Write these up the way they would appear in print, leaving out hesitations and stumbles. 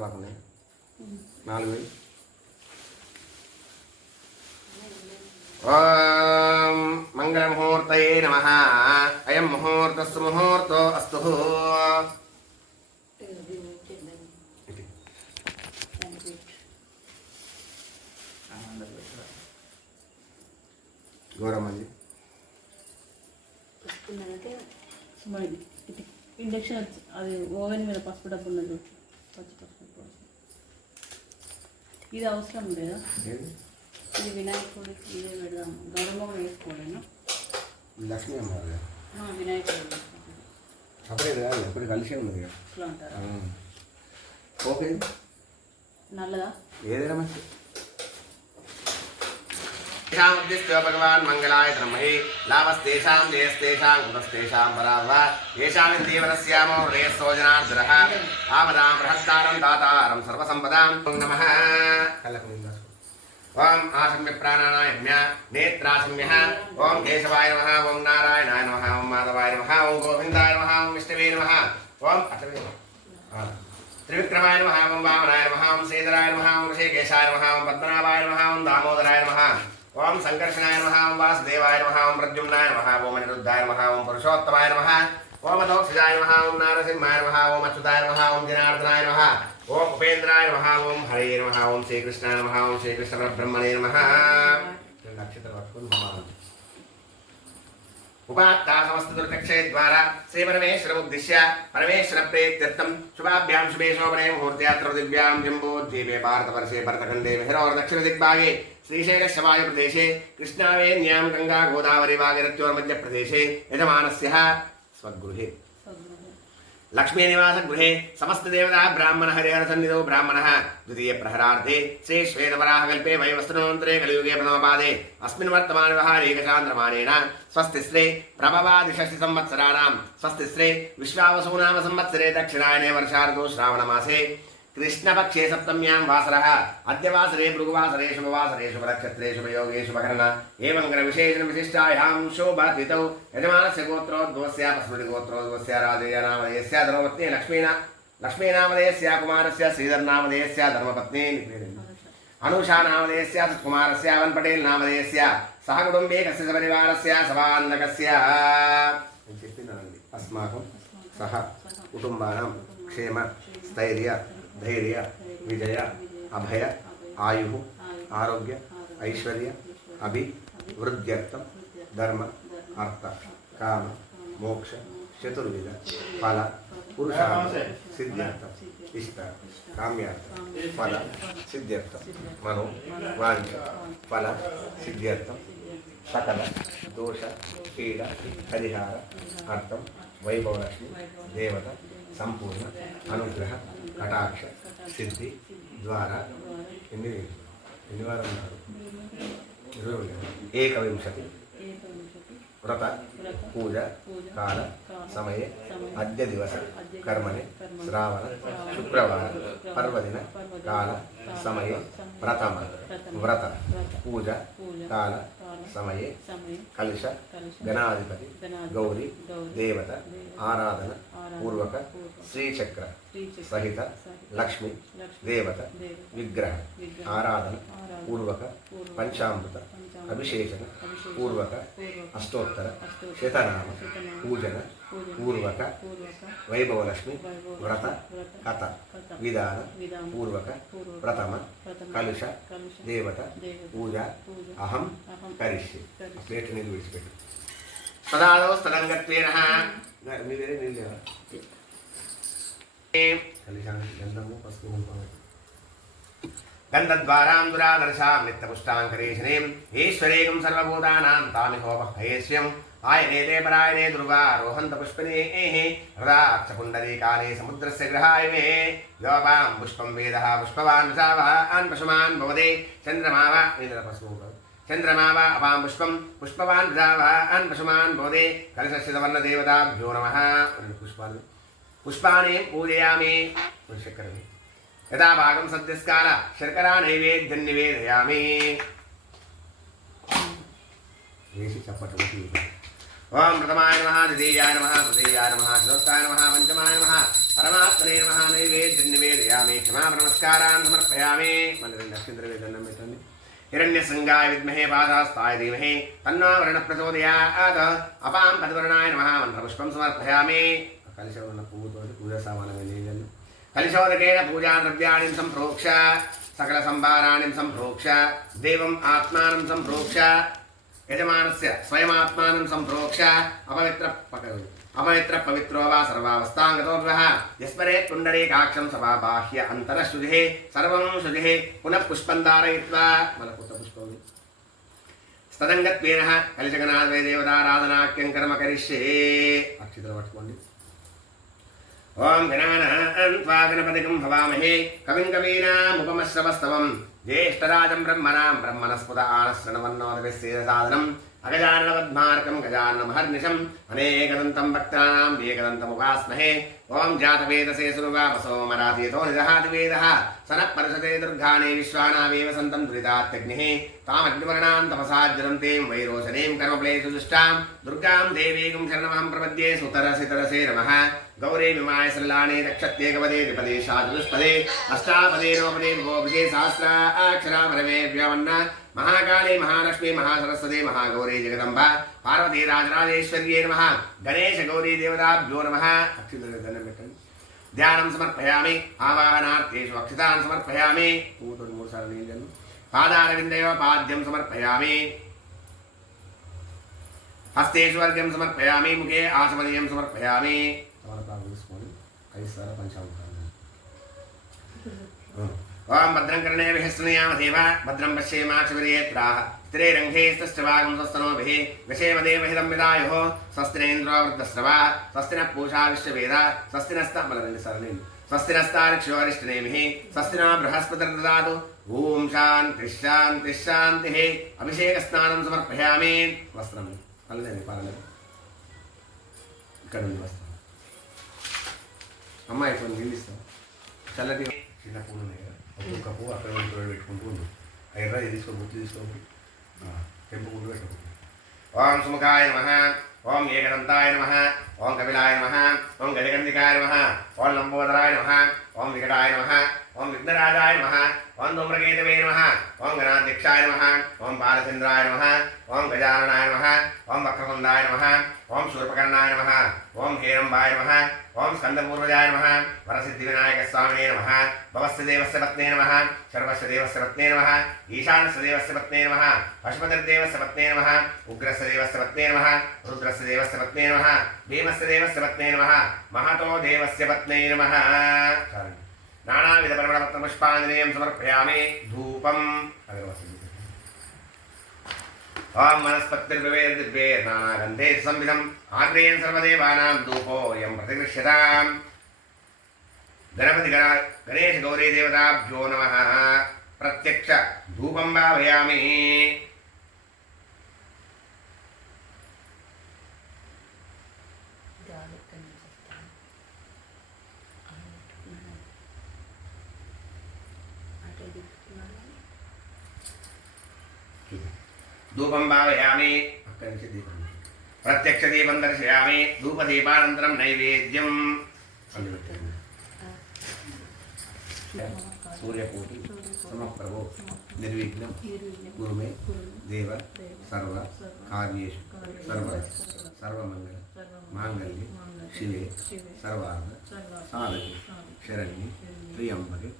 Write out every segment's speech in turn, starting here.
తమలపాకున్నాయి 4000. ఓం మంగళముహూర్తయే నమః. అయం ముహూర్తస్సు ముహూర్తో అస్తు. గౌరమ్మంది ఇండక్షన్ అది ఓవెన్ మీద పసుపు డబ్బు ఉన్నది. పసుపు ఇది అవసరం లేదా? ఇది వినాయకుడికి ఇదే పెడదాం. గౌరమ్మ కూడా వేసుకోలేను. లక్ష్మీ అమ్మవారు వినాయకుడు సపరేట్ కాదు, ఎప్పుడు కలిసే ఉన్నది ఇట్లా అంటారా? ఓకే నల్లదా ఏదైనా మంచి భగవాన్ మంగళాయ ధర్మహి లాభస్తేషాం జయస్తేషాం కృతస్తేషాం పరాభవ ఏషాం దేవరస్యామో హృదయస్సోజనార్ద్రః ఆపదాం బృహత్తారం దాతారం సర్వసంపదాం నమః. ఓం ఆసమ్య ప్రాణానాయమ్య నేత్రాసమ్యః. ఓం కేశవాయ నమః. ఓం నారాయణాయ నమః. ఓం మాధవాయ నమః. ఓం గోవిందాయ నమః. ఓం విష్ణవే నమః. ఓం అట్లవే త్రివిక్రమాయ నమః. ఓం వామనాయ నమః. ఓం శ్రీధరాయ నమః. ఓం ఋషికేశాయ నమః. ఓం పద్మనాభాయ నమః. ఓం దామోదరాయ నమః. ఓం సంకర్షణాయ నమః. ఓం వాసుదేవాయ నమః. ఓం ప్రద్యుమ్నాయ నమః. ఓం అనిరుద్ధాయ నమః. ఓం పురుషోత్తమాయ నమః. ఓం అదోక్షజాయ నమః. ఓం నారసింహాయ నమః. ఓం అచ్యుతాయ నమః. ఓం జనార్దనాయ నమః. ఓం ఉపేంద్రాయ నమః. ఓం హరయే నమః. ఓం శ్రీకృష్ణాయ నమః. ఓం శ్రీకృష్ణ పరబ్రహ్మణే నమః. నక్షత్రం పట్టుకుని ఉపాత్తా సమస్త దుర్దక్షయ ద్వారా శ్రీ పరమేశ్వరముద్దిశ్య పరమేశ్వర ప్రేత్యర్థం శుభాభ్యాం శుభే శోభనే ముహూర్తయాత్ర దివ్యాం జంబోద్వీపే భారతవర్షే భరతఖండే మెహరోర్ దక్షిణ దిగ్భాగే శ్రీశైలశవాయ ప్రదేశే కృష్ణావేన్యాం గంగా గోదావరి భాగీరథ్యోర్మధ్య ప్రదేశే యజమానస్య స్వగృహే లక్ష్మీ నివాస గృహే సమస్త దేవతా బ్రాహ్మణ హరిహర సన్నిధౌ బ్రాహ్మణ ద్వితీయ ప్రహరార్థే శ్రీ శ్వేతవరాహ కల్పే వైవస్త్రమంత్రే కలియుగే ప్రథమపాదే అస్మిన్ వర్తమాన వ్యవహారేకచాంద్రమానేన స్వస్తి శ్రీ ప్రభవాది షష్ఠి సంవత్సరాణాం స్వస్తి శ్రీ విశ్వావసూనామ సంవత్సరే దక్షిణాయనే వర్షార్థో శ్రావణమాసే కృష్ణపక్షే సప్తమ్యాం వాసరః అద్య వాసరే భృగువాసరే శుభవాసరే శుభనక్షత్రే శుభయోగే శుభకరణ ఏవం గ్రహ విశేషణ విశిష్టాయాం శోభాతిథౌ యజమానస్య గోత్రోద్భవస్య పస్మృతి గోత్రోద్భవస్య రాజేయనామధేయస్య ధర్మపత్ని లక్ష్మీనామధేయస్య కుమారస్య శ్రీధర్నామధేయస్య ధర్మపత్ని అనూషానామధేయస్య సత్కుమారస్య వన్ పటేల్ నామధేయస్య సహ కుటుంబే కస్య సపరివారస్య సవాన్నకస్య అస్మాకం సహ కుటుంబానాం క్షేమ స్థైర్య ధైర్య విజయ అభయ ఆయు ఆరోగ్య ఐశ్వర్య అభివృద్ధ్యర్థం ధర్మ అర్థ కామ మోక్ష చతుర్విధ ఫల పురుషార్థ సిద్ధ్యర్థం ఇష్ట కామ్యార్థ ఫల సిద్ధ్యర్థం మనో వాంఛ ఫల సిద్ధ్యర్థం సకల దోష పీడ పరిహార అర్థం వైభవలక్ష్మి దేవత సంపూర్ణ అనుగ్రహ కటాక్ష సిద్ధి ద్వారా ఎన్ని వారం ఉన్నారు 21 వ్రత పూజ కాల సమయే అద్య దివస కర్మణి శ్రావణ శుక్రవార పర్వదిన కాల సమయే ప్రథమ వ్రత పూజ కాల సమయే కలశ గణాధిపతి గౌరీ దేవత ఆరాధన పూర్వక శ్రీచక్ర సహిత లక్ష్మి దేవత విగ్రహ ఆరాధన పూర్వక పంచామృత అభిషేచన పూర్వక అష్టోత్తర శతనామ పూజన పూర్వక వైభవలక్ష్మి వ్రత కథ విధాన పూర్వక ప్రథమ కలుష దేవత పూజ అహం కరిష్యే. ప్లేట్ నీళ్ళు విడిచిపెట్టు. సదాదో స్థలంగత్వేన మీరే నీళ్ళు కలిశానికి గంధము పసుపు గంధద్వారాం దురాదర్శాం నిత్యపుష్టాంకరేషణీం ఈశ్వరేకం సర్వభూతానాం తామిహోపహయేష్యం ఆయనేతే పరాయణే దుర్గా రోహంత పుష్పినేః హృదాక్షపుండరీకాలే సముద్రస్య గ్రహాయమే యోపాం పుష్పం వేదః పుష్పవాన్ విశావాన్ పశుమాన్ భవతే చంద్రమావ చంద్రమావ అపాం పుష్పం పుష్పవాన్ విశావాన్ పశుమాన్ భవతే కలశస్యవర్ణదేవతాభ్యో నమః. పుష్పాన్ని పూజయామి. చక్కెరని యథా భాగం సద్యస్కాల శర్కరా నైవేద్యం నివేదయామి. వేసి చప్పట్లు. ఓం ప్రథమాయ నమః ద్వితీయాయ నమః తృతీయాయ నమః చతుర్థాయ నమః పంచమాయ నమః परमात्मने नमः नैवेद्यं निवेदयामि क्षमापण नमस्कारान् समर्पयामि मन्दिरं दक्षिणद्रव्यदण्डं यच्छामि हिरण्यशृङ्गाय विद्महे पादास्ताय धीमहि तन्नो वरुणः प्रचोदयात् अपां पद्मवर्णाय नमः मन्त्रपुष्पं समर्पयामि कलशवर्णः पूजासामानमेव कलशोदकेन पूजाद्रव्याणि सम्प्रोक्ष सकलसंभाराणि सम्प्रोक्ष देवम् आत्मानं सम्प्रोक्ष यजमानस्य स्वयमात्मानं सम्प्रोक्ष अपवित्र पवित्रो वा सर्वावस्थाङ्गतोऽभ्यः यस्मरे पुण्डरीकाक्षं सवा बाह्य अन्तरशुचिः सर्वं शुचिः पुनः पुष्पं धारयित्वा मलपुष्पं स्तदङ्गत्वेन कलिशगणाद्वै देवताराधनाख्यं कर्म करिष्ये अक्षितलं पట్టుకోండి ओम गणानान्त्वा गणपतिं भवामहे कविं कवीनामुपमश्रवस्तवं ज्येष्ठराजं ब्रह्मणस्पद आनश्रणवन्नोदभिस्सेदसादनम् अगजाननवद्मार्कं गजाननमहर्निशम् अनेकदन्तं भक्तानां एकदन्तमुपास्महे ओम जातवेदसे सुरुवावसो मरातीतो निदहातिवेदः सनः परिषदे दुर्गाणि विश्वानावेव सन्तं दुरितात्यग्निः तामग्निवर्णां तपसाज्जलन्तीं वैरोचनीं कर्मप्लेषु दुष्टां दुर्गां देवीं शरणमहं प्रपद्ये सुतरसितरसे नमः गौरी विमाय सल्लाणे रक्षत्ये गवदे द्विपदे शाचतुष्पदे अष्टापदे नवपदे गोपदे सहस्रा अक्षरा परमे व्यावन्न महाकाली महालक्ष्मी महासरस्वती महागौरी जगदम्बा पार्वती राजराजेश्वर्ये नमः गणेश गौरी देवताभ्यो नमः ध्यानं समर्पयामि आवाहनार्थेषु अक्षतान् समर्पयामि पादारविन्दयो पाद्यं समर्पयामि हस्तेषु अर्घ्यं समर्पयामि मुखे आचमनीयं समर्पयामि ओम भद्रं कर्णेभिः शृणुयामदेव भद्रं पश्येमाक्षभिर्येत्राः स्त्रीरङ्घे स्तश्चवागं स्वस्तनोभिः विषेमदेवहितं विदायुः स्वस्तिनेन्द्रो वृद्धस्रवा स्वस्तिनः पूषा विश्ववेदा स्वस्तिनस्तारिक्षोरिष्टनेमिः स्वस्तिनो बृहस्पतिर्ददातु ॐ शान्तिः शान्तिः शान्तिः अभिषेकस्नानं समर्पयामि वस्त्रं कल्लेनि पालने ఇక్కడ ఉంది వస్త్రం అమ్మాయి కొంచెం నిలిస్తా చల్లటి చిన్న పూలు ఉన్నాయి కదా ఒక్కొక్క పువ్వు అక్కడ పెట్టుకుంటూ ఉండు ఎర్ర తీసుకో గుర్తు తీసుకోండి పెంపు పూలు పెట్టుకుంటు ఓం సుముఖాయ నమః ఓం ఏకదంతాయ నమః ఓం కపిలాయ నమః ఓం గజగంధికాయ నమః ఓం లంబోదరాయ నమః ఓం వికటాయ నమః ఓం విఘ్నరాజాయ నమః ఓం ధూమ్రకేతవే నమః ఓం గణాధ్యక్షాయ నమః ఓం బాలచంద్రాయ నమః ఓం గజాననాయ నమః ఓం వక్రతుండాయ నమః ఓం శూర్పకర్ణాయ నమః ఓం హేరంబాయ నమః ఓం స్కందపూర్వజాయ నమః వరసిద్ధివినాయకస్వామినే నమః భవస్య దేవస్య పత్నే నమః సర్వస్య దేవస్య పత్నే నమః ఈశానస్య దేవస్య పత్నే నమః పశుపతిర్దేవస్య పత్నే నమః ఉగ్రస్య దేవస్య పత్నే నమః రుద్రస్య దేవస్య పత్నే నమః భీమస్య దేవస్య పత్నే నమః మహతో దేవస్య పత్నే నమః నానావిధ పరిమళపత్రపుష్పాంజనేయం సమర్పయామి ధూపం ओम वनस्पतिर्विवेदिर्वे नानागन्धे संविधम् आग्नेयं सर्वदेवानां धूपोऽयं प्रतिगृह्यताम् गणपति गणेश गौरी देवताभ्यो नमः प्रत्यक्ष धूपं भावयामि धूपं भावयामि प्रत्यक्ष दीपं दर्शयामि धूपदीपानन्तरं नैवेद्यं सूर्यकोटि समप्रभो निर्विघ्नं कुरु मे देव सर्व कार्येषु सर्वमङ्गल माङ्गल्ये शिवे सर्वार्थ साधके शरण्ये त्र्यम्बके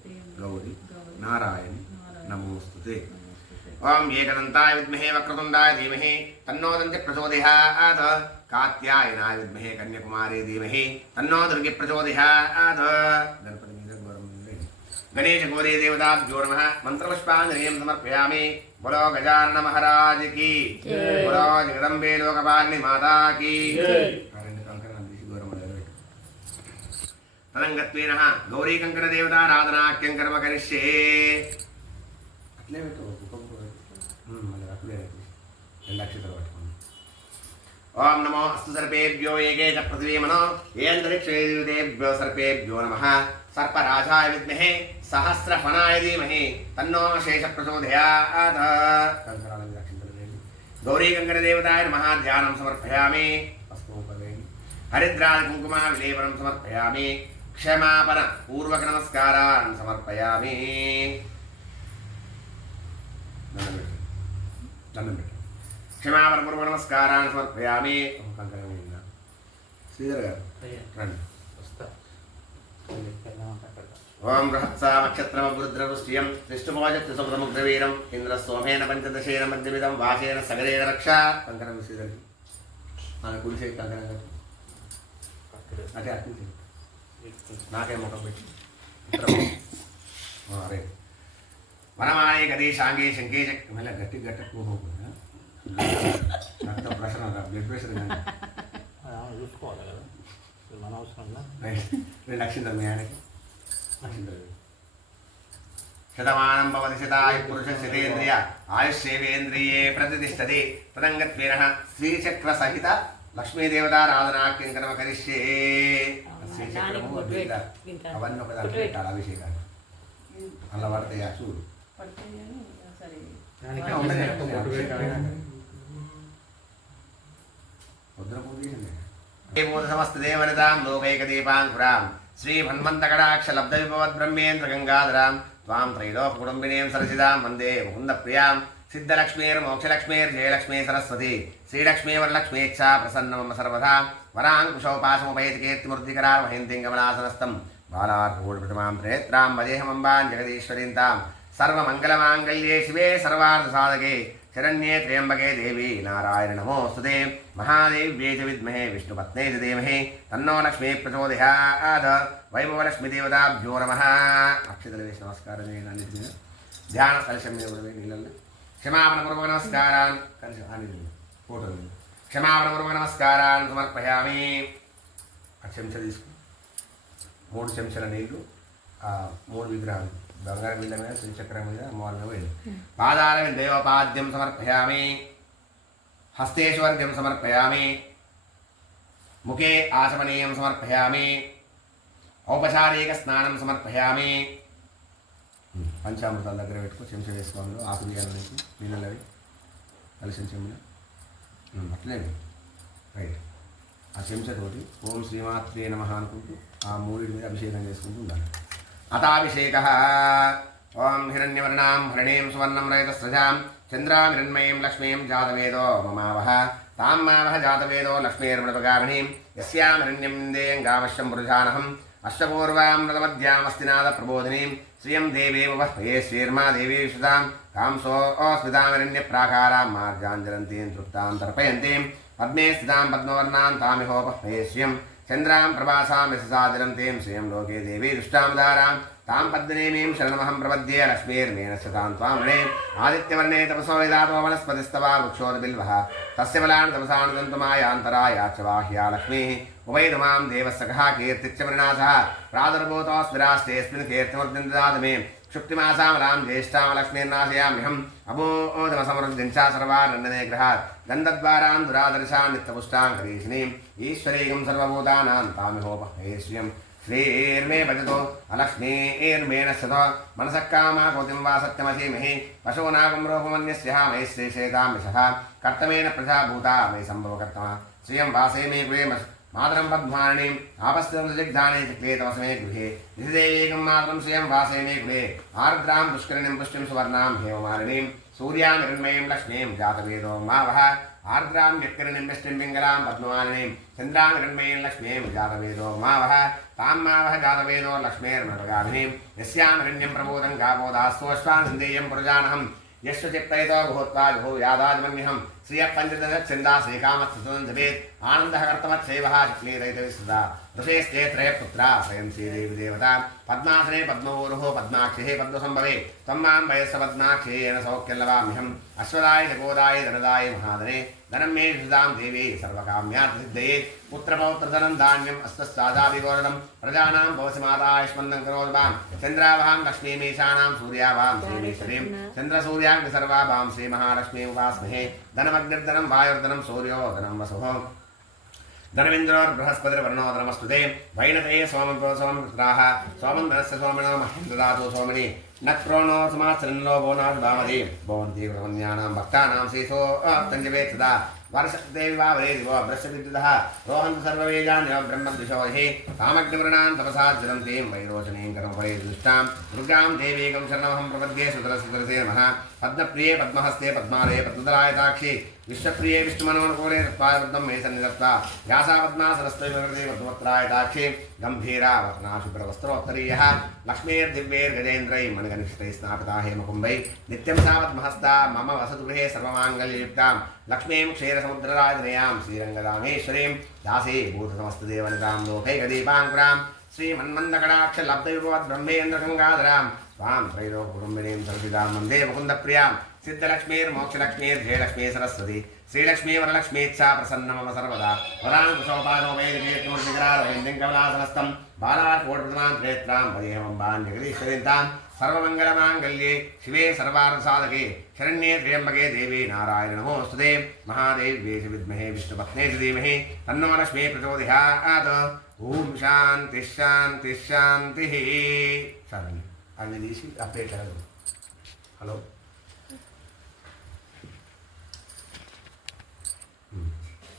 गौरी नारायणि नमोस्तुते ओम एकदन्ताय विद्महे वक्रतुण्डाय धीमहि तन्नो दन्तिः प्रचोदयात् कात्यायनाय विद्महे कन्याकुमारी धीमहि तन्नो दुर्गे प्रचोदयात् गणेश गौरी देवताभ्यो नमः मंत्रपुष्पांजलिं समर्पयामि बोलो गजानन महाराज की बोलो जगदम्बे लोकपालिनी माता की तदंगत्वेन गौरी कंकण देवताराधनाख्यं कर्म करिष्ये ओम नमो अस्तु सर्पेभ्यो एके च पृथिवी मनो येऽन्तरिक्षेभ्यो सर्पेभ्यो नमः सर्पराजाय विद्महे सहस्रफणाय धीमहि तन्नो शेषप्रचोदयात् गौरी गङ्गणदेवताय नमः ध्यानं समर्पयामि हरिद्राज कुङ्कुमा विलेपनं समर्पयामि క్షమాపణ పూర్వక నమస్కారాన్ని సమర్పయామి. దండం పెట్టు. క్షమాపణ పూర్వక నమస్కారాన్ని సమర్పయామి. శ్రీధర్ గారు రండి. ఓం బృహత్సామక్షత్రమరుద్రవృష్ట్యం విష్ణుమోజత్సముద్రవీరం ఇంద్ర సోమేన పంచదశేన మధ్యమిదం వాసేన సగరేణ రక్ష. కంకణం శ్రీధర్ ఆమె కుడిసే కంకణం గారు అదే అర్థం నాకే ముఖం పెట్టి అరే వనమానే గది సాంగే శంకే మళ్ళీ గట్టి గట్టకపోకుండా రక్త ప్రెషర్ బ్లడ్ ప్రెషర్ చూసుకోవాలి కదా మన అవసరం. 2 లక్షలు మీ ఆయనకి శతమానం భవతి శతాయ పురుష శతేంద్రియ ఆయుష్యేంద్రియే ప్రతిష్టతి తదంగత్వేన శ్రీచక్ర సహిత లక్ష్మీదేవతారాధనాఖ్యంకరమ కరిష్యే. శ్రీచక్రము అవన్నీ ఒక దాంట్లో పెట్టాలి అభిషేకాలు అలా పడతాయి చూడు సమస్తదేవనితాం లోకైకదీపాంకురాం శ్రీమన్మంతకటాక్షలబ్ధవిభవద్బ్రహ్మేంద్ర గంగాధరాం త్వాం త్రైలోకకుటుంబినీం సరసిదాం వందే ముకుంద ప్రియాం సిద్ధలక్ష్మీర్మోక్షలక్ష్మీర్జయలక్ష్మీ సరస్వతి శ్రీలక్ష్మీ వరలక్ష్మీచ్చా ప్రసన్నమమ సర్వదా వరాంకుశోపాసముపైతి కీర్తిమూర్తికరాం మహింతిం కమలాసనస్థం బాలార్కూటప్రతిమాం త్రేత్రాం వదేహమంబాం జగదీశ్వరీం తాం సర్వమంగళమాంగళ్యే శివే సర్వార్థసాధకే శరణ్యే త్ర్యంబకే దేవి నారాయణ నమోస్తుతే మహాదేవ్యే చ విద్మహే విష్ణుపత్నే చ ధీమహి తన్నో లక్ష్మీ ప్రచోదయాత్. వైభవలక్ష్మీదేవతాభ్యో నమః. అక్షతలు వేసి నమస్కారం చేయండి అన్నిటి మీద. ధ్యాన కలశం మీద కూడా నీళ్ళల్లో క్షమాపణ పూర్వక నమస్కారాన్ని కలిసి ఫోటో క్షమాపణ పూర్వక నమస్కారాన్ని సమర్పయామి. ఆ చెంచా తీసుకుని 3 చెంచాల నీళ్లు 3 విగ్రహాలు బంగారు బిళ్ళ మీద శ్రీచక్రం మీద అమ్మవారి మీద పోయింది. పాదాల దేవపాద్యం సమర్పయామి. హస్తేశ్వర్యం సమర్పయామి. ముఖే ఆచమనీయం సమర్పయామి. ఔపచారిక స్నానం సమర్పయామి. పంచామృతాల దగ్గర పెట్టుకో చెంచా వేసుకోవాలి. ఆకు బియ్యాల నుంచి నీళ్ళవి కలిసిన చెంబులు అట్లే రైట్. ఆ చెంచతోటి ఓం శ్రీమాత్రే నమః అనుకుంటూ ఆ 3 మీద అభిషేకం చేసుకుంటూ ఉండాలి. అతాభిషేకః. ఓం హిరణ్యవర్ణాం హరిణీం సువర్ణం రజతస్రజాం చంద్రాం హిరణ్మయీం లక్ష్మీం జాతవేదో మమావహ తాం మావహ జాతవేదో లక్ష్మీర్మృతగామినీం యస్యాం హిరణ్యం ఇందేయం గామశ్యం పురుషానహం అష్టపూర్వాం రథమధ్యామస్తినాద ప్రబోధినీం శ్రియం దేవేవ వహ్వే శ్రీర్మా దేవీ విశ్రుతాం కాంసో స్మితాం హిరణ్య ప్రాకారాం మార్గాంజలంతీం తృప్తాం తర్పయంతీం పద్మే స్థితాం పద్మవర్ణాం తామిహోపహ్వే శ్రియం చంద్రాం ప్రభాసాం యశసాదిరం తేం శ్రియం లోకే దేవీ దుష్టాముదారాం తాం పద్మినీమీం శరణమహం ప్రపద్యే లక్ష్మీర్మేణ శతాం త్వామృణే ఆదిత్యవర్ణే తపసో వేదాతో వనస్పతిస్తవా వృక్షోద్బిల్వః తస్య బలాన్ తపసానుదంతుమాయాంతరాయాచ బాహ్యా లక్ష్మీః ఉభయదుమాం దేవస్సఖः కీర్తిచ్చ పరిణాసः ప్రాదుర్భూతోऽస్మిరాష్ట్రేऽస్మిన్ కీర్తిమూర్తిం దదాతు మే क्षुप्तिमासामलां ज्येष्ठां लक्ष्मीर्नाशयाम्यहम् अबोधमसमृद्धिं च सर्वानन्दने गृहात् गन्धद्वारान् दुरादर्शान् नित्यपुष्टां करीशिनीम् ईश्वरीयं सर्वभूतानां तामिहोपहे श्रियं श्रीर्मे भजतो अलक्ष्मीर्मे नश्यतो मनसः कामाकोतिं वा सत्यमसीमहि पशूनागं रूपमन्यस्यः मयि श्रेषेतां यशः कर्तमेन प्रजा भूता मयि सम्भवकर्तमः श्रियं वासे मे गृहे मातरं पद्माणिम् आपस्थितमृतजिग्धाने चक्लेतमसमे गृहे निधिदेवीकं मातरं श्रियं वासे मे गृहे आर्द्रां पुष्करिणीं पुष्टिं सुवर्णां हेममालिनीं सूर्यां हिरण्मयीं लक्ष्मीं जातवेदो मावः आर्द्रां व्यक्करिणीं पुष्टिं पिङ्गलां पद्ममालिनीं चन्द्रां हिरण्मयीं लक्ष्मीं जातवेदो मावः तां मावः जातवेदो लक्ष्मीर्मृतगामिनीं यस्यां हिरण्यं प्रबोधं गावोदास्तोष्वान् सिन्धेयं पुरजानहं यश्च चित्तयितो भूत्वा विभूयादाजमन्यहं श्रियः पञ्चदशच्छन्दा श्रीकामत्सुतं जपेत् आनन्दः कर्तमत्सेवः चक्लीरयितविसदा ऋषेस्ते त्रयः पुत्रा स्वयं श्रीदेवी देवता पद्मासने पद्मवोरुः पद्माक्षिः पद्मसम्भवे त्वं मां वयस्स पद्माक्षे येन सौख्यल्लवाम्यहम् अश्वदाय जगोदाय धनदाय महादने धनं मे सुधां देवी सर्वकाम्यार्थसिद्धये पुत्रपौत्रधनं धान्यम् अस्तस्सादाभिगोरदं प्रजानां भवसि मातायुष्मन्दं करोद्वां चन्द्रावहां लक्ष्मीमीशानां सूर्यावां श्रीमीश्वरीं चन्द्रसूर्यां सर्वाभां श्रीमहालक्ष्मी उपास्महे धनमग्निर्धनं वायुर्धनं सूर्यो धनं वसुः धनमिन्द्रोर्बृहस्पतिर्वर्णोदरमस्तुते वैनते सोमपुत्राः सोमन्दनस्य सोमिनो महेन्द्रदातो सोमिनि नक्रोणो समात्सरिन्नो भुवनाद् भामति भवन्ति कृतमन्यानां भक्तानां शेषो तञ्जवेत् सदा वर्षदेवी वा वरे दिवो ब्रह्म विद्युतः रोहन्तु सर्ववेदान्यो ब्रह्म दिशोहि कामग्निवृणां तपसा ज्वलन्तीं वैरोचनीं कर्मफले दुष्टां दुर्गां देवीकं शरणमहं प्रपद्ये सुतरसुतरसे नमः पद्मप्रिये पद्महस्ते पद्मालये पद्मदलायताक्षि विश्वप्रिये विष्णुमनोनुकूले तत्पादपद्मं मे सन्निधत्ता व्यासा पद्मासनस्तैर्वकृते पद्मपत्रायताक्षि गम्भीरा वसनाशुभ्रवस्त्रोत्तरीयः लक्ष्मीर्दिव्यैर्गजेन्द्रैः मणिगनिष्ठैः स्नापिता हेमकुम्भैः नित्यं सा पद्महस्ता मम वसतु गृहे सर्वमाङ्गल्ययुक्तां लक्ष्मीं क्षीरसमुद्रराजनयां श्रीरङ्गदामेश्वरीं दासे भूतसमस्तदेवनितां लोकैकदीपाङ्कुरां श्रीमन्मन्दकटाक्षलब्धविभवद्ब्रह्मेन्द्रगङ्गाधरां स्वां त्रैलोककुटुम्बिनीं सर्वविदां वन्दे मुकुन्दप्रियां सिद्धलक्ष्मीर्मोक्षलक्ष्मीर्जयलक्ष्मी सरस्वती श्रीलक्ष्मी वरलक्ष्मीच्छा प्रसन्न मम सर्वदा वराङ्कुशोपानोपैर्कीर्तिमुर्निग्रारविन्द्यङ्कमलासनस्थं बालाकोटिप्रतिमां त्रेत्रां वदेहमम्बां जगदीश्वरीन्तां सर्वमङ्गलमाङ्गल्ये शिवे सर्वार्थसाधके शरण्ये त्र्यम्बके देवी नारायण नमोऽस्तुते महादेव्ये च विद्महे विष्णुपत्न्यै च धीमहि तन्नो लक्ष्मी प्रचोदयात् ओम शांति शांति शांति सर అన్ని తీసి అప్డేట్ చేయదు హలో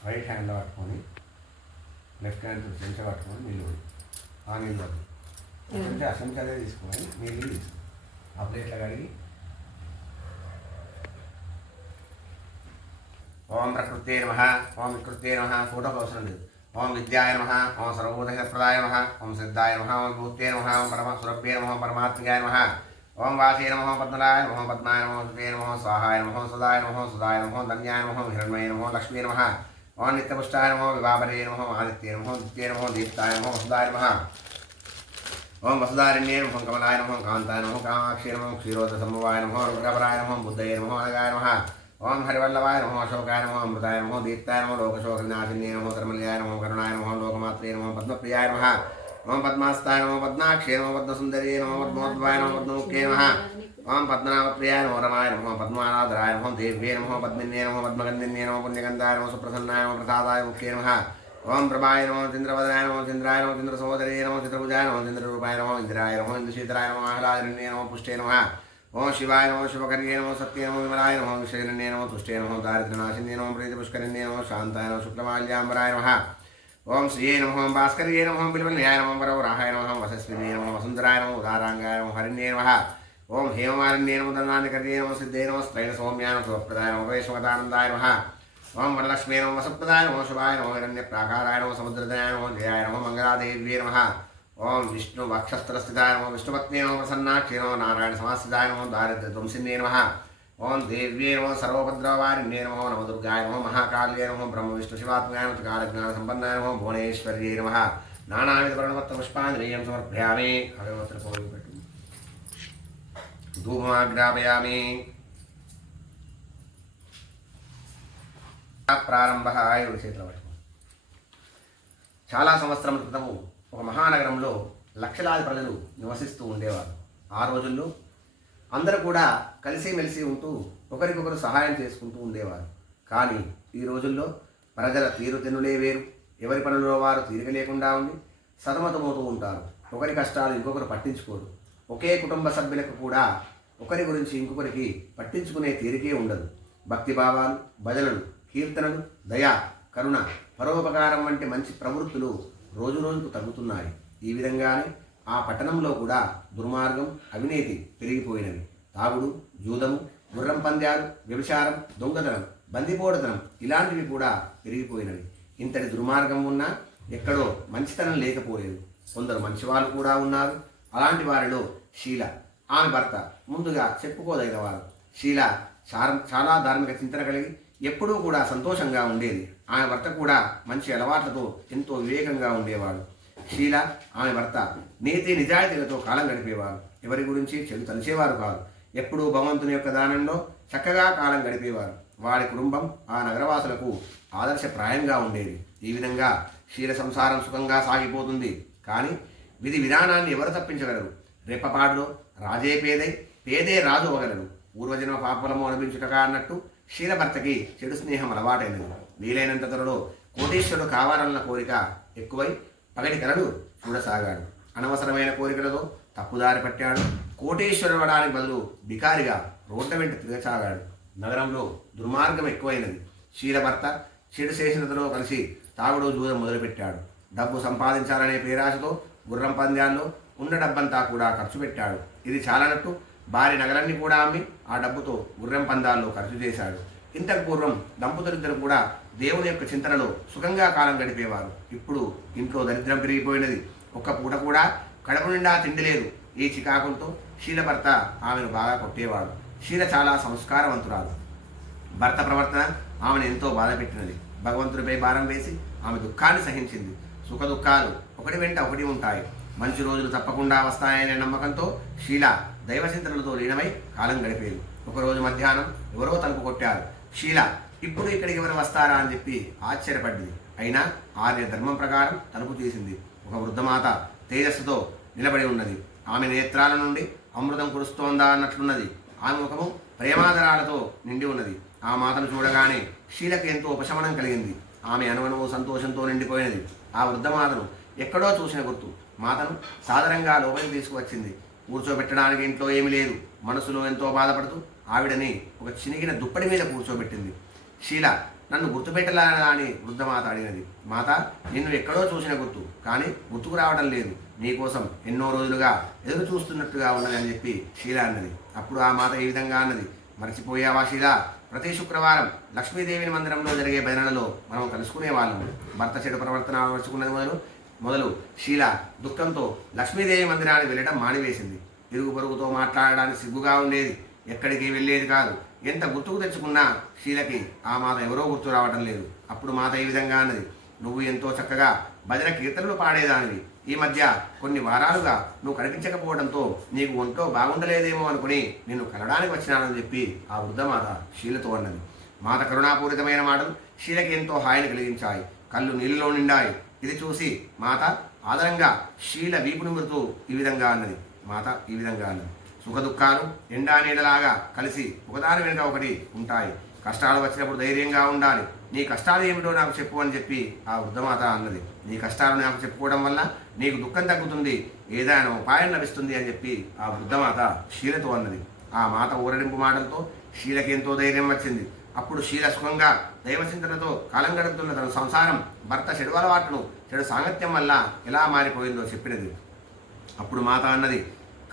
రైట్ హ్యాండ్లో పట్టుకొని లెఫ్ట్ హ్యాండ్ చెంచా పట్టుకొని నీళ్ళు ఆ నీళ్ళు చెంచా చెంచాలే తీసుకొని నీళ్ళు తీసుకో ఆ ప్లేట్లో కడిగి ఓం ప్రకృతే నమః ఓం వికృతే నమః ఫోటోకి అవసరం లేదు ओम विद्याय नमः ओम सर्वभूतहितप्रदाय नमः ओम सिद्धाय नमः ओम भूते नमः ओम परमसुरभ्ये नमः परमात्मकाय नमः ओम वासे नमः पद्मनाय नमः पद्माय नमः सुते नमः स्वाहाय नमः सदाय नमः धन्याय नमः हिरण्मये नमः लक्ष्मी नमः ओम नित्यपुष्टाय नमः विभावरे नमः आदित्ये नमः दित्ये नमः दीप्ताय नमः वसुदाय नमः ओम वसुदारण्ये नमः कमलाय नमः कान्ताय नमः कामाक्षी नमः क्षीरोदसम्भवाय नमः रुद्रपराय नमः बुद्धये नमः अनगाय नमः ओम हरिवल्लभाय नमः अशोकाय नमः अमृताय नमः दीप्ताय नमः लोकशोकविनाशिन्ये नमः धर्मल्याय नमः करुणाय नमः लोकमात्रे नमः पद्मप्रियाय नमः ओम पद्मास्ताय नमः पद्माक्षे नमः पद्मसुन्दर्ये नमः पद्मोद्भवाय नमः पद्ममुख्ये नमः ओम पद्मनाभप्रियाय नमः रमाय नमः पद्मानाधराय नमः देव्ये नमः पद्मिन्ये नमः पद्मगन्धिन्ये नमः पुण्यगन्धाय नमः सुप्रसन्नाय नमः प्रसादाय मुख्ये नमः ओम प्रभाय नमः चन्द्रवदनाय नमः चन्द्राय नमः चन्द्रसहोदर्ये नमः चित्रभुजाय नमः चन्द्ररूपाय नमः इन्द्राय नमः इन्द्रशीतलाय नमः आह्लादरण्ये नमः पुष्टे नमः ओम शिवाय नमः शिवकर्ये नमः सत्ये नमः विमलाय नमः विषयरण्ये नमः तुष्टे नमः दारिद्र्यनाशिन्ये नमः प्रीतिपुष्करिण्ये नमः शान्ताय नमः शुक्लमाल्याम्बराय नमः ओम श्रिये नमः भास्कर्ये नमः बिल्वन्याय नमः वरवराहाय नमः वसस्विने नमः वसुन्धराय नमः उदाराङ्गाय नमः हरिण्ये नमः ओम हेममालिन्ये नमः दन्नानिकर्ये नमः सिद्धे नमः स्त्रैणसौम्याय नमः सुप्रदाय नमः वैश्वगतानन्दाय नमः ओम वरलक्ष्मी नमः वसुप्रदाय नमः शुभाय नमः हिरण्यप्राकाराय नमः समुद्रदयाय नमः जयाय नमः मङ्गलादेव्ये नमः ओम विष्णु वक्षस्थलस्थिताय नमः विष्णुपत्न्ये नमः प्रसन्नाक्षे नमः नारायण समास्थिताय नमः दारिद्र्यध्वंसिन्ये नमः ओम देव्ये नमः सर्वोपद्रववारिण्ये नमः नमः दुर्गाय नमः महाकाल्ये नमः ब्रह्म विष्णु शिवात्मकाय नमः कालज्ञानसम्पन्नाय नमः भुवनेश्वर्ये नमः नानाविधवर्णपत्रपुष्पाञ्जलिं समर्पयामि अगरबत्तिं धूपमाग्रापयामि ప్రారంభः ఆయుడు చేతుల పట్టుకో చాలా సంవత్సరాల క్రితము ఒక మహానగరంలో లక్షలాది ప్రజలు నివసిస్తూ ఉండేవారు. ఆ రోజుల్లో అందరూ కూడా కలిసిమెలిసి ఉంటూ ఒకరికొకరు సహాయం చేసుకుంటూ ఉండేవారు. కానీ ఈ రోజుల్లో ప్రజల తీరుతెన్నులే వేరు. ఎవరి పనుల్లో వారు తీరిక లేకుండా ఉండి సతమతమవుతూ ఉంటారు. ఒకరి కష్టాలు ఇంకొకరు పట్టించుకోరు. ఒకే కుటుంబ సభ్యులకు కూడా ఒకరి గురించి ఇంకొకరికి పట్టించుకునే తీరికే ఉండదు. భక్తిభావాలు, భజనలు, కీర్తనలు, దయ, కరుణ, పరోపకారం వంటి మంచి ప్రవృత్తులు రోజు రోజుకు తగ్గుతున్నాయి. ఈ విధంగానే ఆ పట్టణంలో కూడా దుర్మార్గం, అవినీతి పెరిగిపోయినవి. తాగుడు, జూదము, గుర్రం పంద్యాలు, వ్యభిచారం, దొంగతనం, బందిపోటుతనం ఇలాంటివి కూడా పెరిగిపోయినవి. ఇంతటి దుర్మార్గం ఉన్నా ఎక్కడో మంచితనం లేకపోలేదు. కొందరు మంచివాళ్ళు కూడా ఉన్నారు. అలాంటి వారిలో షీల, ఆమె భర్త ముందుగా చెప్పుకోదగిన వారు. షీల చాలా ధార్మిక చింతన కలిగి ఎప్పుడూ కూడా సంతోషంగా ఉండేది. ఆమె భర్త కూడా మంచి అలవాట్లతో ఎంతో వివేకంగా ఉండేవాడు. షీల, ఆమె భర్త నీతి నిజాయితీలతో కాలం గడిపేవారు. ఎవరి గురించి చెడు తలిచేవారు కాదు. ఎప్పుడూ భగవంతుని యొక్క దానంలో చక్కగా కాలం గడిపేవారు. వారి కుటుంబం ఆ నగరవాసులకు ఆదర్శప్రాయంగా ఉండేది. ఈ విధంగా షీల సంసారం సుఖంగా సాగిపోతుంది. కానీ విధి విధానాన్ని ఎవరు తప్పించగలరు? రెప్పపాటులో రాజే పేదే రాజు అవ్వగలరు. పూర్వజన్మ పాపలము అనిపించుటగా అన్నట్టు షీల భర్తకి చెడు స్నేహం అలవాటైనది. వీలైనంత త్వరలో కోటీశ్వరుడు కావాలన్న కోరిక ఎక్కువై పగటి కలడు చూడసాగాడు. అనవసరమైన కోరికలతో తప్పుదారి పట్టాడు. కోటీశ్వరుడు అవడానికి బదులు బికారిగా రోడ్ల వెంట తిరగసాగాడు. నగరంలో దుర్మార్గం ఎక్కువైనది. శీల భర్త చెడు చేసినతో కలిసి తాగుడు జూదం మొదలుపెట్టాడు. డబ్బు సంపాదించాలనే పేరాశతో గుర్రం పంద్యాల్లో ఉన్న డబ్బంతా కూడా ఖర్చు పెట్టాడు. ఇది చాలనట్టు భారీ నగలన్నీ కూడా అమ్మి ఆ డబ్బుతో గుర్రం పందాల్లో ఖర్చు చేశాడు. ఇంతకు పూర్వం దంపతులిద్దరు కూడా దేవుని యొక్క చింతనలో సుఖంగా కాలం గడిపేవారు. ఇప్పుడు ఇంట్లో దరిద్రం పెరిగిపోయినది. ఒక్క పూట కూడా కడుపు నిండా తిండి లేదు. ఈ చికాకులతో శీల భర్త ఆమెను బాగా కొట్టేవాడు. శీల చాలా సంస్కారవంతురాలు. భర్త ప్రవర్తన ఆమెను ఎంతో బాధ పెట్టినది. భగవంతుడిపై భారం వేసి ఆమె దుఃఖాన్ని సహించింది. సుఖ దుఃఖాలు ఒకటి వెంట ఒకటి ఉంటాయి. మంచి రోజులు తప్పకుండా వస్తాయనే నమ్మకంతో శీల దైవచింతనలతో లీనమై కాలం గడిపేది. ఒకరోజు మధ్యాహ్నం ఎవరో తలుపు కొట్టారు. శీల ఇప్పుడు ఇక్కడికి ఎవరు వస్తారా అని చెప్పి ఆశ్చర్యపడింది. అయినా ఆర్య ధర్మం ప్రకారం తలుపు తీసింది. ఒక వృద్ధమాత తేజస్సుతో నిలబడి ఉన్నది. ఆమె నేత్రాల నుండి అమృతం కురుస్తోందా అన్నట్లున్నది. ఆమె ముఖము ప్రేమాదరాలతో నిండి ఉన్నది. ఆ మాతను చూడగానే శీలకు ఎంతో ఉపశమనం కలిగింది. ఆమె అనువనువు సంతోషంతో నిండిపోయినది. ఆ వృద్ధమాతను ఎక్కడో చూసిన గుర్తు మాతను సాదరంగా లోపలికి తీసుకువచ్చింది. కూర్చోబెట్టడానికి ఇంట్లో ఏమీ లేదు. మనసులో ఎంతో బాధపడుతూ ఆవిడని ఒక చినిగిన దుప్పటి మీద కూర్చోబెట్టింది. శీల నన్ను గుర్తుపెట్టలేనా అని వృద్ధమాత అడిగినది. మాత, నిన్ను ఎక్కడో చూసిన గుర్తు, కానీ గుర్తుకు రావడం లేదు. నీకోసం ఎన్నో రోజులుగా ఎదురు చూస్తున్నట్టుగా ఉన్నది అని చెప్పి శీల అన్నది. అప్పుడు ఆ మాత ఈ విధంగా అన్నది. మర్చిపోయావా శీల? ప్రతి శుక్రవారం లక్ష్మీదేవిని మందిరంలో జరిగే భజనలలో మనం కలుసుకునే వాళ్ళము. భర్త చెడు ప్రవర్తన అలవర్చుకున్నది మొదలు శీల దుఃఖంతో లక్ష్మీదేవి మందిరానికి వెళ్ళడం మానివేసింది. ఇరుగు పొరుగుతో మాట్లాడడానికి సిగ్గుగా ఉండేది. ఎక్కడికి వెళ్ళేది కాదు. ఎంత గుర్తుకు తెచ్చుకున్నా శీలకి ఆ మాత ఎవరో గుర్తు రావడం లేదు. అప్పుడు మాత ఈ విధంగా అన్నది. నువ్వు ఎంతో చక్కగా భజన కీర్తనలు పాడేదానివి. ఈ మధ్య కొన్ని వారాలుగా నువ్వు కనిపించకపోవడంతో నీకు ఒంట్లో బాగుండలేదేమో అనుకుని నిన్ను కలడానికి వచ్చినానని చెప్పి ఆ వృద్ధమాత శీలతో అన్నది. మాత కరుణాపూరితమైన మాటలు శీలకి ఎంతో హాయిని కలిగించాయి. కళ్ళు నీళ్ళలో నిండాయి. ఇది చూసి మాత ఆదరంగా శీల వీపు నిమురుతూ ఈ విధంగా అన్నది. మాత ఈ విధంగా అన్నది. సుఖ దుఃఖాలు ఎండా నీడలాగా కలిసి ఒకదాని వెనుక ఒకటి ఉంటాయి. కష్టాలు వచ్చినప్పుడు ధైర్యంగా ఉండాలి. నీ కష్టాలు ఏమిటో నాకు చెప్పు అని చెప్పి ఆ వృద్ధమాత అన్నది. నీ కష్టాలు నాకు చెప్పుకోవడం వల్ల నీకు దుఃఖం తగ్గుతుంది, ఏదైనా ఉపాయం లభిస్తుంది అని చెప్పి ఆ వృద్ధమాత శీలతో అన్నది. ఆ మాత ఊరడింపు మాటలతో శీలకి ఎంతో ధైర్యం వచ్చింది. అప్పుడు శీల సుఖంగా దైవచింతనతో కాలం గడుపుతున్న తన సంసారం భర్త చెడు అలవాటును చెడు సాంగత్యం వల్ల ఎలా మారిపోయిందో చెప్పినది. అప్పుడు మాత అన్నది.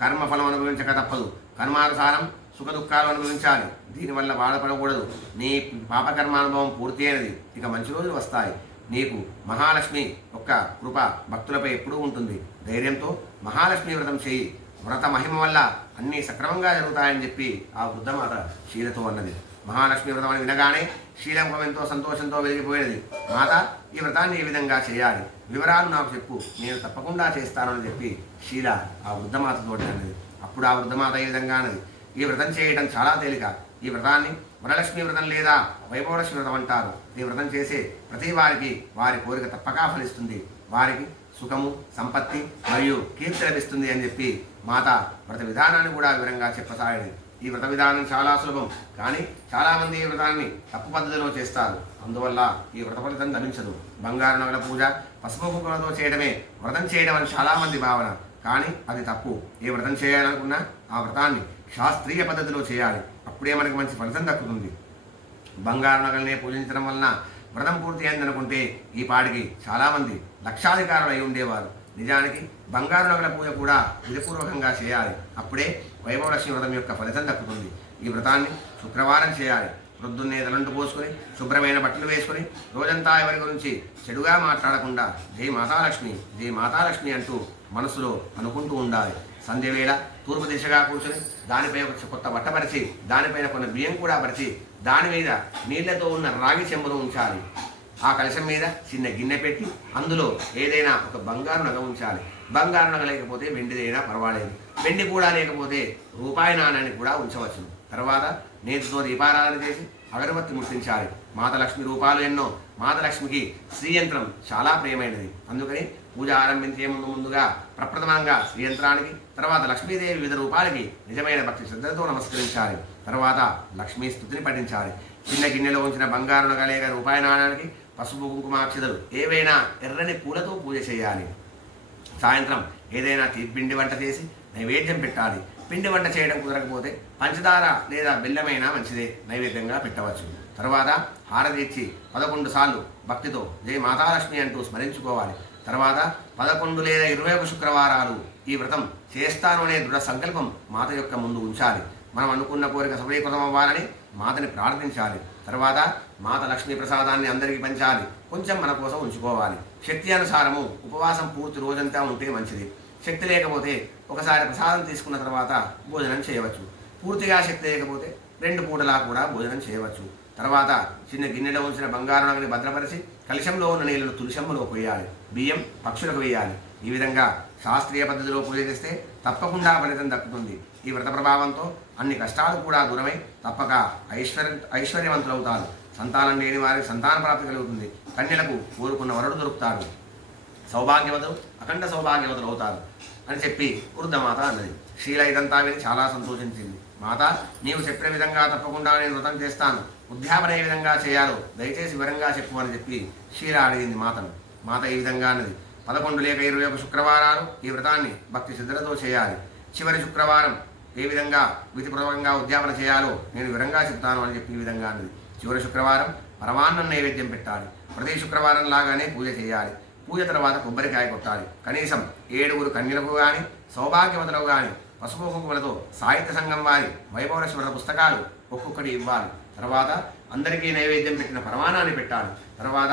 కర్మఫలం అనుభవించక తప్పదు. కర్మానుసారం సుఖ దుఃఖాలు అనుభవించాలి. దీనివల్ల బాధపడకూడదు. నీ పాపకర్మానుభవం పూర్తి అయినది. ఇక మంచి రోజులు వస్తాయి. నీకు మహాలక్ష్మి యొక్క కృప భక్తులపై ఎప్పుడూ ఉంటుంది. ధైర్యంతో మహాలక్ష్మి వ్రతం చేయి. వ్రత మహిమ వల్ల అన్నీ సక్రమంగా జరుగుతాయని చెప్పి ఆ వృద్ధమాత శీలతో అన్నది. మహాలక్ష్మి వ్రతం అని వినగానే శీల ముఖం ఎంతో సంతోషంతో వెలిగిపోయినది. మాత, ఈ వ్రతాన్ని ఏ విధంగా చేయాలి, వివరాలు నాకు చెప్పు, నేను తప్పకుండా చేస్తానని చెప్పి శీల ఆ వృద్ధమాతతో అన్నది. అప్పుడు ఆ వృద్ధమాత ఈ విధంగా అన్నది. ఈ వ్రతం చేయడం చాలా తేలిక. ఈ వ్రతాన్ని వరలక్ష్మి వ్రతం లేదా వైభవలక్ష్మి వ్రతం అంటారు. ఈ వ్రతం చేసే ప్రతి వారికి వారి కోరిక తప్పక ఫలిస్తుంది. వారికి సుఖము, సంపత్తి మరియు కీర్తి లభిస్తుంది అని చెప్పి మాత వ్రత విధానాన్ని కూడా వివరంగా చెప్పసాగింది. ఈ వ్రత విధానం చాలా సులభం, కానీ చాలామంది ఈ వ్రతాన్ని తప్పు పద్ధతిలో చేస్తారు. అందువల్ల ఈ వ్రత ఫలితం లభించదు. బంగారు నగల పూజ పసుపు కుంకుమలతో చేయడమే వ్రతం చేయడం అని చాలామంది భావన, కానీ అది తప్పు. ఏ వ్రతం చేయాలనుకున్నా ఆ వ్రతాన్ని శాస్త్రీయ పద్ధతిలో చేయాలి. అప్పుడే మనకు మంచి ఫలితం దక్కుతుంది. బంగారు నగలనే పూజించడం వలన వ్రతం పూర్తి అయిందనుకుంటే ఈ పాటికి చాలామంది లక్షాధికారులు అయి ఉండేవారు. నిజానికి బంగారు నగల పూజ కూడా విధిపూర్వకంగా చేయాలి. అప్పుడే వైభవలక్ష్మి వ్రతం యొక్క ఫలితం దక్కుతుంది. ఈ వ్రతాన్ని శుక్రవారం చేయాలి. ప్రొద్దున్నే తలంటు పోసుకొని శుభ్రమైన బట్టలు వేసుకొని రోజంతా ఎవరి గురించి చెడుగా మాట్లాడకుండా జై మాతాలక్ష్మి, జై మాతాలక్ష్మి అంటూ మనసులో అనుకుంటూ ఉండాలి. సంధ్య వేళ తూర్పు దిశగా కూర్చొని దానిపై ఒక కొత్త బట్ట పరిచి దానిపైన కొన్ని బియ్యం కూడా పరిచి దాని మీద నీళ్లతో ఉన్న రాగి చెంబును ఉంచాలి. ఆ కలశం మీద చిన్న గిన్నె పెట్టి అందులో ఏదైనా ఒక బంగారు నగ ఉంచాలి. బంగారు నగ లేకపోతే వెండిదైనా పర్వాలేదు. వెండి కూడా లేకపోతే రూపాయి నాణాన్ని కూడా ఉంచవచ్చు. తర్వాత నేతితో దీపారాధన చేసి అగరబత్తి ముట్టించాలి. మాతలక్ష్మి రూపాలు ఎన్నో. మాతలక్ష్మికి శ్రీయంత్రం చాలా ప్రియమైనది. అందుకని పూజ ఆరంభించే ముందుగా ప్రప్రథమంగా శ్రీయంత్రానికి, తర్వాత లక్ష్మీదేవి వివిధ రూపాలకి నిజమైన భక్తి శ్రద్ధలతో నమస్కరించాలి. తర్వాత లక్ష్మీ స్తుతిని పఠించాలి. చిన్న గిన్నెలో ఉంచిన బంగారు నగ లేక రూపాయి నాణానికి పసుపు కుంకుమాక్షతలు ఏవైనా ఎర్రని పూలతో పూజ చేయాలి. సాయంత్రం ఏదైనా పిండి వంట చేసి నైవేద్యం పెట్టాలి. పిండి వంట చేయడం కుదరకపోతే పంచదార లేదా బెల్లమైనా మంచిదే నైవేద్యంగా పెట్టవచ్చు. తర్వాత హారతి ఇచ్చి 11 సార్లు భక్తితో జై మాతాలక్ష్మి అంటూ స్మరించుకోవాలి. తర్వాత 11 లేదా 21 శుక్రవారాలు ఈ వ్రతం చేస్తాను అనే దృఢ సంకల్పం మాత యొక్క ముందు ఉంచాలి. మనం అనుకున్న కోరిక సఫలీకృతం అవ్వాలని మాతని ప్రార్థించాలి. తర్వాత మాత లక్ష్మీ ప్రసాదాన్ని అందరికీ పంచాలి. కొంచెం మన కోసం ఉంచుకోవాలి. శక్తి అనుసారము ఉపవాసం పూర్తి రోజంతా ఉంటే మంచిది. శక్తి లేకపోతే ఒకసారి ప్రసాదం తీసుకున్న తర్వాత భోజనం చేయవచ్చు. పూర్తిగా శక్తి లేకపోతే 2 పూటలా కూడా భోజనం చేయవచ్చు. తర్వాత చిన్న గిన్నెలో ఉంచిన బంగారు నగని భద్రపరిచి కలశంలో ఉన్న నీళ్లను తులసమ్మలో పోయాలి. బియ్యం పక్షులకు వేయాలి. ఈ విధంగా శాస్త్రీయ పద్ధతిలో పూజ చేస్తే తప్పకుండా ఫలితం దక్కుతుంది. ఈ వ్రత ప్రభావంతో అన్ని కష్టాలు కూడా దూరమై తప్పక ఐశ్వర్యవంతులవుతారు. సంతానం లేని వారికి సంతాన ప్రాప్తి కలుగుతుంది. కన్యలకు కోరుకున్న వరుడు దొరుకుతాడు. సౌభాగ్యవతులు అఖండ సౌభాగ్యవతులు అవుతారు అని చెప్పి వృద్ధమాత అన్నది. శీల ఇదంతా విని చాలా సంతోషించింది. మాత, నీవు చెప్పిన విధంగా తప్పకుండా నేను వ్రతం చేస్తాను. ఉద్యాపన ఏ విధంగా చేయాలో దయచేసి వివరంగా చెప్పు అని చెప్పి శీల అడిగింది మాతను. మాత ఈ విధంగా అన్నది. 11 లేక 21 శుక్రవారాలు ఈ వ్రతాన్ని భక్తి శ్రద్ధలతో చేయాలి. చివరి శుక్రవారం ఏ విధంగా విధిపూర్వకంగా ఉద్యాపన చేయాలో నేను వివరంగా చెప్తాను అని చెప్పి ఈ విధంగా అన్నది. చివరి శుక్రవారం పరమాన్నం నైవేద్యం పెట్టాలి. ప్రతి శుక్రవారం లాగానే పూజ చేయాలి. పూజ తర్వాత కొబ్బరికాయ కొట్టాలి. కనీసం 7 కన్యలకు కానీ సౌభాగ్యవతులకు కానీ పసుపు కుంకుమలతో సాహిత్య సంఘం వారి వైభవలక్ష్మి వ్రత పుస్తకాలు ఒక్కొక్కటి ఇవ్వాలి. తర్వాత అందరికీ నైవేద్యం పెట్టిన పరమాణాన్ని పెట్టాలి. తర్వాత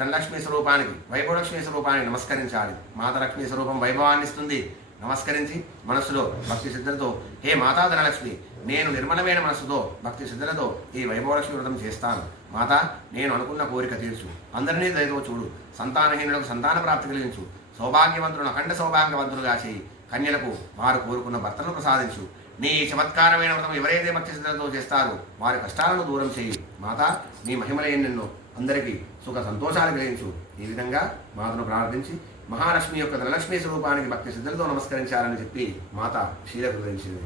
ధనలక్ష్మి స్వరూపానికి వైభవలక్ష్మి స్వరూపానికి నమస్కరించాలి. మాతలక్ష్మి స్వరూపం వైభవాన్ని ఇస్తుంది. నమస్కరించి మనస్సులో భక్తి సిద్ధులతో, హే మాతా ధనలక్ష్మి, నేను నిర్మలమైన మనస్సుతో భక్తి సిద్ధులతో ఈ వైభవలక్ష్మి వ్రతం చేస్తాను. మాత, నేను అనుకున్న కోరిక తీర్చు. అందరినీ దయతో చూడు. సంతానహీనులకు సంతాన ప్రాప్తి కలిగించు. సౌభాగ్యవంతులను అఖండ సౌభాగ్యవంతులుగా చేయి. కన్యలకు వారు కోరుకున్న భర్తలను ప్రసాదించు. నీ చమత్కారమైన వ్రతం ఎవరైతే భక్తి సిద్ధులతో చేస్తారో వారి కష్టాలను దూరం చేయి. మాత, నీ మహిమల ఎన్నెన్నో, అందరికీ సుఖ సంతోషాలు కలిగించు. ఈ విధంగా మాతను ప్రార్థించి మహాలక్ష్మి యొక్క ధనలక్ష్మి స్వరూపానికి భక్తి సిద్ధులతో నమస్కరించాలని చెప్పి మాత శీలకు వివరించింది.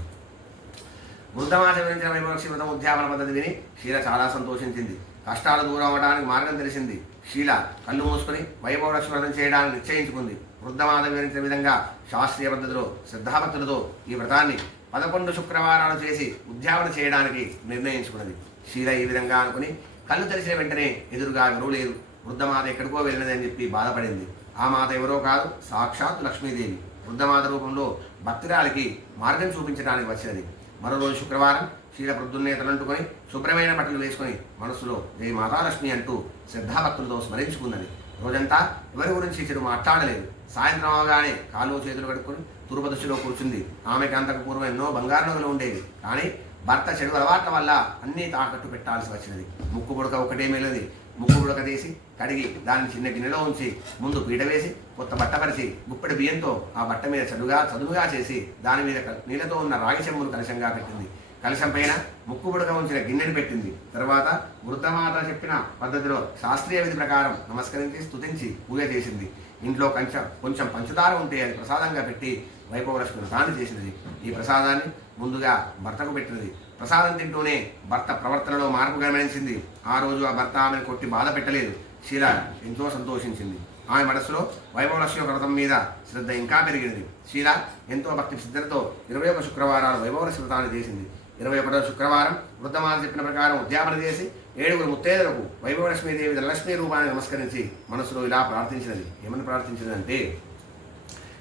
వృద్ధమాత వివరించిన వైభవలక్ష్మి వ్రతం ఉద్యాపన పద్ధతి విని శీల చాలా సంతోషించింది. కష్టాలు దూరం అవ్వడానికి మార్గం తెలిసింది. శీల కళ్ళు మూసుకొని వైభవలక్ష్మి వ్రతం చేయడానికి నిశ్చయించుకుంది. వృద్ధమాత వివరించిన విధంగా శాస్త్రీయ పద్ధతిలో శ్రద్ధాభక్తులతో ఈ వ్రతాన్ని 11 శుక్రవారాలు చేసి ఉద్యాపన చేయడానికి నిర్ణయించుకున్నది. శీల ఈ విధంగా అనుకుని కళ్ళు తెరిచిన వెంటనే ఎదురుగా ఎవరూ లేదు. వృద్ధమాత ఎక్కడికో వెళ్ళినదని చెప్పి బాధపడింది. ఆ మాత ఎవరో కాదు, సాక్షాత్ లక్ష్మీదేవి. వృద్ధమాత రూపంలో భక్తురాలికి మార్గం చూపించడానికి వచ్చినది. మరో రోజు శుక్రవారం శీల ప్రొద్దున్నే తలంటుకొని శుభ్రమైన బట్టలు వేసుకొని మనస్సులో జై మాతాలక్ష్మి అంటూ శ్రద్ధాభక్తులతో స్మరించుకున్నది. రోజంతా ఎవరి గురించి చెడు మాట్లాడలేదు. సాయంత్రం అవగానే కాళ్ళు చేతులు కడుక్కొని తూర్పు దృష్టిలో కూర్చుంది. ఆమెకి అంతకు పూర్వం ఎన్నో బంగారు నగలు ఉండేవి. కానీ భర్త చెడు అలవాట్ల వల్ల అన్నీ తాకట్టు పెట్టాల్సి వచ్చినది. ముక్కు పుడక ఒకటే మిగిలింది. ముక్కు పుడక తీసి కడిగి దాన్ని చిన్న గిన్నెలో ఉంచి ముందు పీట వేసి కొత్త బట్ట పరిచి గుప్పెడి బియ్యంతో ఆ బట్ట మీద చదునుగా చేసి దాని మీద నీళ్ళతో ఉన్న రాగి చెంబును కలశంగా పెట్టింది. కలశం పైన ముక్కు పుడక ఉంచిన గిన్నెని పెట్టింది. తర్వాత వృద్ధమాత చెప్పిన పద్ధతిలో శాస్త్రీయ విధి ప్రకారం నమస్కరించి స్తుతించి పూజ చేసింది. ఇంట్లో కొంచెం పంచదార ఉంటే అది ప్రసాదంగా పెట్టి వైభవలక్ష్మి వ్రతాన్ని చేసినది. ఈ ప్రసాదాన్ని ముందుగా భర్తకు పెట్టినది. ప్రసాదం తింటూనే భర్త ప్రవర్తనలో మార్పు గమనించింది. ఆ రోజు ఆ భర్త ఆమెను కొట్టి బాధ పెట్టలేదు. శీల ఎంతో సంతోషించింది. ఆమె మనసులో వైభవలక్ష్మి వ్రతం మీద శ్రద్ధ ఇంకా పెరిగింది. శీల ఎంతో భక్తి సిద్ధలతో 21 శుక్రవారాలు వైభవలక్ష్మి వ్రతాన్ని చేసింది. 21వ శుక్రవారం వృద్ధమాత చెప్పిన ప్రకారం ఉద్యాపన చేసి 7 ముత్తైదులకు వైభవలక్ష్మీదేవి ధనలక్ష్మి రూపాన్ని నమస్కరించి మనసులో ఇలా ప్రార్థించినది. ఏమని ప్రార్థించినదంటే,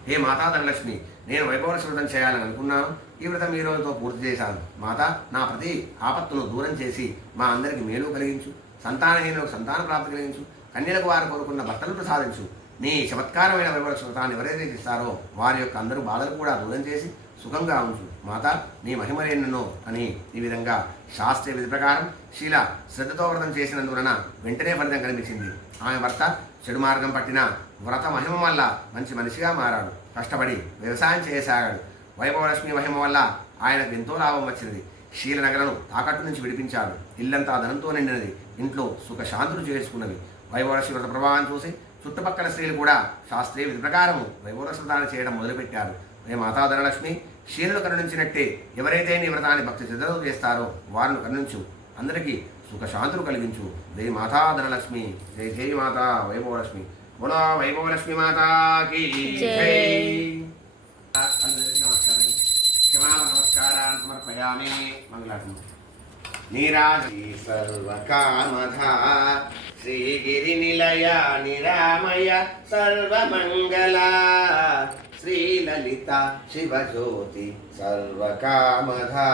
హే మాతా ధనలక్ష్మి, నేను వైభవలక్ష్మి వ్రతం చేయాలని అనుకున్నాను. ఈ వ్రతం ఈ రోజుతో పూర్తి చేశాను. మాత, నా ప్రతి ఆపత్తును దూరం చేసి మా అందరికి మేలు కలిగించు. సంతానహీనులకు సంతాన ప్రాప్తి కలిగించు. కన్యలకు వారు కోరుకున్న భర్తలు ప్రసాదించు. నీ చమత్కారమైన వైభవలక్ష్మి వ్రతాన్ని ఎవరైతే చేస్తారో వారి యొక్క అందరూ బాధలు కూడా దూరం చేసి సుఖంగా ఉంచు. మాత, నీ మహిమలేనో అని ఈ విధంగా శాస్త్రీయ విధి ప్రకారం శీల శ్రద్ధతో వ్రతం చేసినందువలన వెంటనే ఫలితం కనిపించింది. ఆమె భర్త చెడు మార్గం పట్టిన వ్రత మహిమ వల్ల మంచి మనిషిగా మారాడు. కష్టపడి వ్యవసాయం చేయసాగాడు. వైభవలక్ష్మి మహిమ వల్ల ఆయనకు ఎంతో లాభం వచ్చినది. శీల నగలను తాకట్టు నుంచి విడిపించాడు. ఇల్లంతా ధనంతో నిండినది. ఇంట్లో సుఖ శాంతులు చేసుకున్నవి. వైభవలక్ష్మి వ్రత ప్రభావం చూసి చుట్టుపక్కల స్త్రీలు కూడా శాస్త్రీయ విధి ప్రకారము వైభవలక్ష్మి వ్రతాన్ని చేయడం మొదలుపెట్టారు. ఏ మాతా ధనలక్ష్మి, శీలను కరుణించినట్టే ఎవరైతే నీ వ్రతాన్ని భక్తి శ్రద్ధతో చేస్తారో వారిని కరుణించు. అందరికీ సుఖశాంతులు కలిగించు. జై మాతా ధనలక్ష్మి, జై జై మాతా వైభవలక్ష్మి. బోలో వైభవలక్ష్మి మాతాకి జై. అందరికీ నమస్కారం. క్షమాపణ నమస్కారాన్ని సమర్పయామి. మంగళాటం. నీరాజీ సర్వకామధా శ్రీగిరినిలయ నిరామయ సర్వమంగళా శ్రీలలిత శివజ్యోతి సర్వకామధా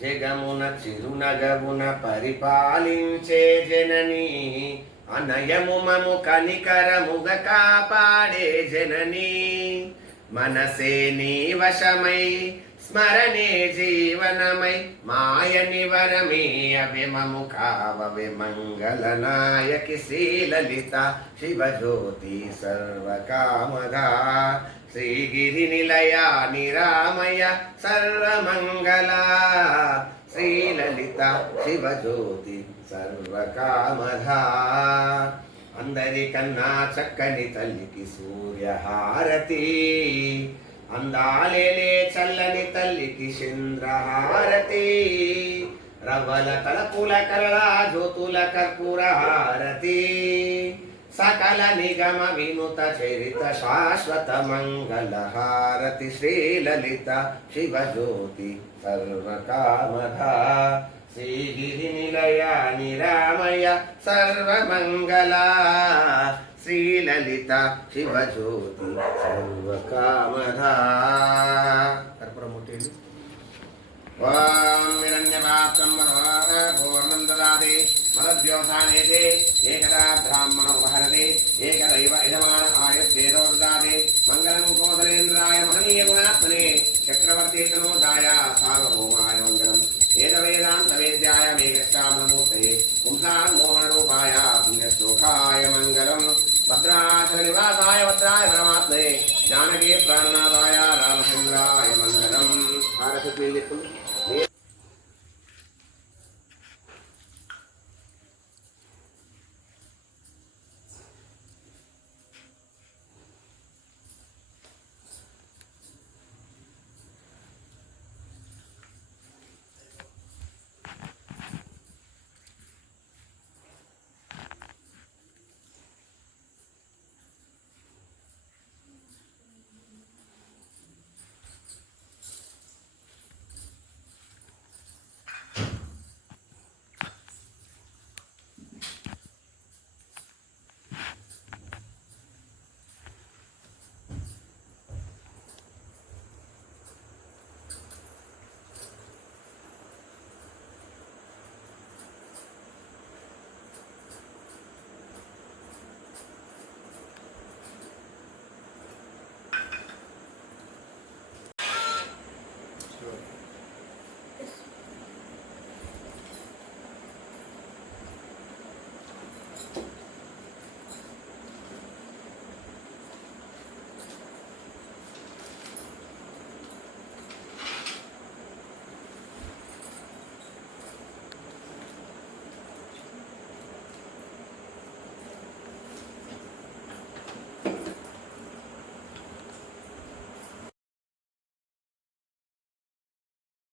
జగమున చిరునగమున పరిపాలించే జననీ అనయము మము కనికరముగ కాపాడే జననీ మనసే నీ వశమై స్మరణే జీవనమై మాయ నివరమీయవే మము కావవే మంగళనాయకి శ్రీలలిత శివజ్యోతి సర్వకామదా శ్రీగిరి నిలయ నిరామయ సర్వమంగళా శ్రీలలిత శివజ్యోతి సర్వకామదా అందరికన్నా చక్కని తల్లికి సూర్యహారతి అందాలేలే చల్లని తల్లికి చంద్రహారతి రవ్వల తలపుల కరళ జ్యోతుల కర్పూర హారతి సకల నిగమ వినుత చరిత శాశ్వత మంగళ హారతి శ్రీలలిత శివజ్యోతి సర్వకామధా శ్రీగిరి నిలయ నిరామయ సర్వమంగళా శ్రీలలిత శివజ్యోతి సర్వకామధా కర్పూరముట్టేది ఓం హిరణ్యపాత్రం పూర్ణం దదాతి మదద్యోసానేతే ఏకదా బ్రాహ్మణ ఉపహరతి ఏకదైవ యజమాన ఆయుర్వేదో దదాతి మంగళం కోసలేంద్రాయ మహనీయ గుణాత్మనే చక్రవర్తి తనోదాయ సార్వభౌమాయ మంగళం ఏకవేదాంత వేద్యాయ మేఘశ్యామలమూర్తయే పుంసాన్ మోహన రూపాయ పుణ్యశ్లోకాయ మంగళం భద్రాచల నివాసాయ భద్రాయ పరమాత్మనే జానకీ ప్రాణనాథాయ రామచంద్రాయ మంగళం హారతి